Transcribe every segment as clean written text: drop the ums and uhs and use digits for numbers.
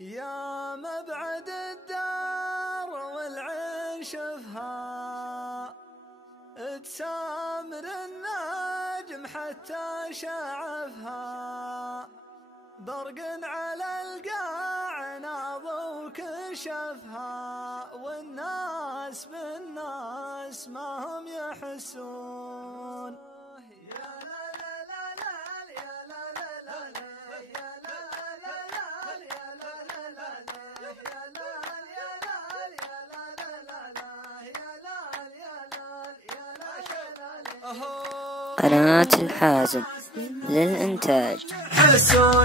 يا مبعد الدار والعيش فيها، تسامر النجم حتى شعفها، برق على القاع ناظر كشفها، والناس بالناس ما هم يحسون. قناة الحازم للإنتاج.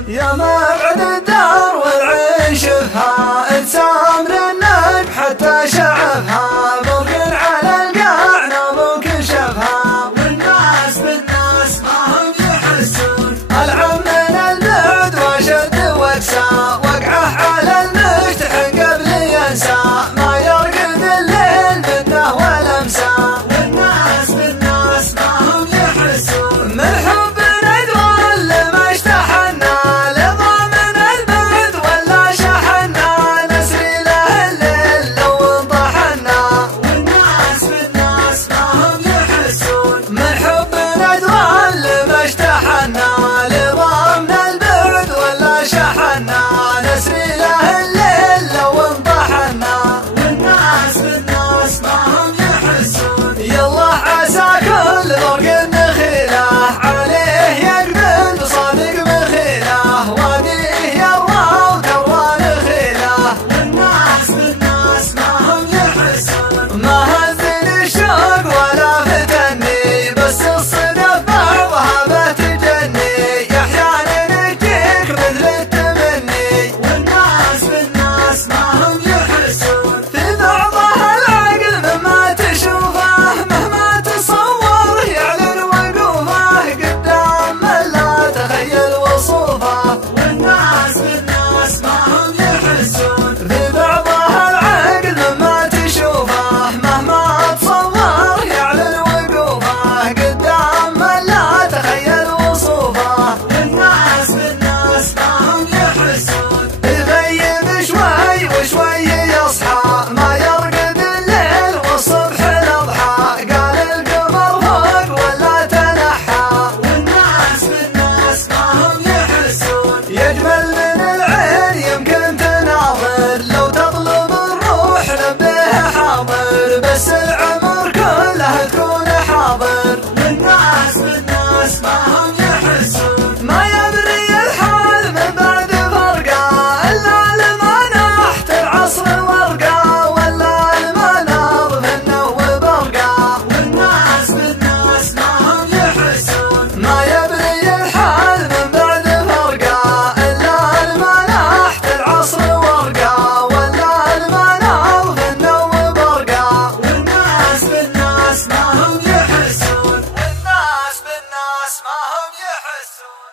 يا مبعد الدار والعيش فيها، تسامر النجم حتى شعفها، برق على القاع ناظر كشفها، والناس بالناس ما هم يحسون. العم من البعد واشد واقسى، وقعه على المجتحن قبل ينسى، ما يرقد الليل منه ولمسه، والناس بالناس ما هم يحسون. من حب ندوان لما اشتحنا، لضامن البعد ولا شحنا، نسري له الليل لو انطحنا، والناس بالناس ما هم يحسون. من حب ندوان لما اشتحنا، لضامن البعد ولا شحنا، نسري له الليل لو انطحنا، والناس بالناس ما هم يحسون. يالله عسى كل برق نخيله، عليه يقبل بصادق مخيله، واديه يروى وتروى نخيله، والناس بالناس ما هم يحسون. ما هزني الشوق ولا فتني، بس الصدف بعضها بتجني، احيانا يجيك مثل التمني، والناس بالناس ما هم يحسون. في بعضها العقل مما تشوفه، مهما تصور يعلن وقوفه، قدام من لا تخيل وصوفه، والناس بالناس ما هم يحسون. في بعضها العقل مما تشوفه، مهما تصور يعلن وقوفه، قدام من لا تخيل وصوفه، والناس بالناس ما هم يحسون. يغيب شوي وشوي يصحى، ما يرقد الليل والصبح الاضحى، قال القمر فوق ولا تنحى، والناس بالناس ما هم يحسون. يجمل من العين يمكن تناظر، لو تطلب الروح نبيه حاضر، بس العمر كله تكون حاضر، والناس بالناس ما هم يحسون. ما يبري الحال من بعد فرقه، الا المناحت العصر ورقه، ولا المنار منه وبرقه، والناس بالناس ما هم يحسون. ما يبري الحال من بعد فرقه، الا المناحت العصر ورقه، ولا المنار منه وبرقه، والناس بالناس ما هم يحسون. والناس بالناس ما هم يحسون.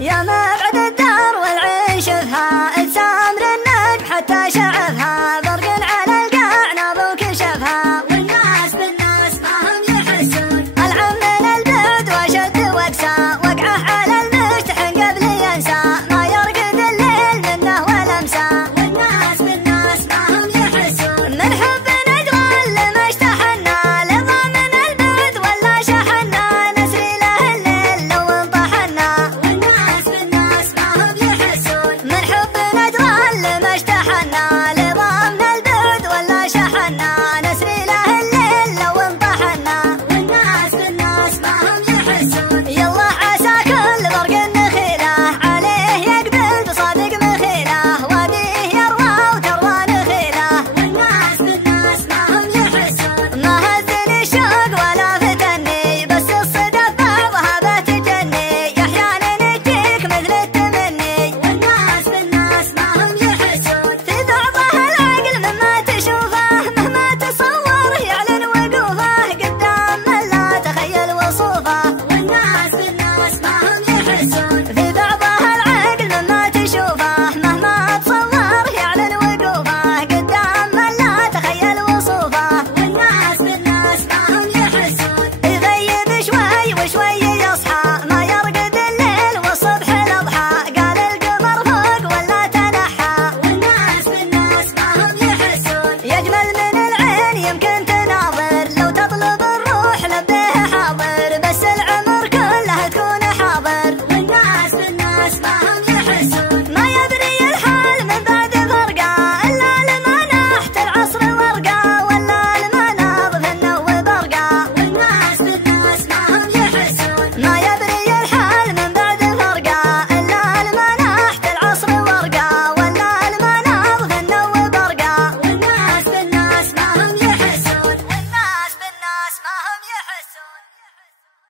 يا مبعد الدار والعيش فيها، تسامر النجم حتى شعفها، برق على القاع ناظر كشفها، والناس بالناس ما هم يحسون. العم من البعد واشد واقسى، وقعه على المجتحن قبل ينسى، ما يرقد الليل منه ولمسه، والناس بالناس ما هم يحسون. من حب ندوان لما اشتحنا، لضامن البعد ولا شحنا، نسري له الليل لو انطحنا، والناس بالناس ما هم يحسون. من حب ندوان لما اشتحنا، لضامن البعد ولا شحنا، نسري له الليل لو انطحنا، والناس بالناس ما هم يحسون. يالله عسى كل برق نخيله، عليه يقبل بصادق مخيله، واديه يروى وتروى نخيله، والناس بالناس ما هم يحسون. ما هزني الشوق ولا فتني، بس الصدف بعضها بتجني، احيانا يجيك مثل التمني، والناس بالناس ما هم يحسون. في بعضها العقل مما تشوفه، مهما تصور يعلن وقوفه، قدام من لا تخيل وصوفه، والناس بالناس ما هم يحسون.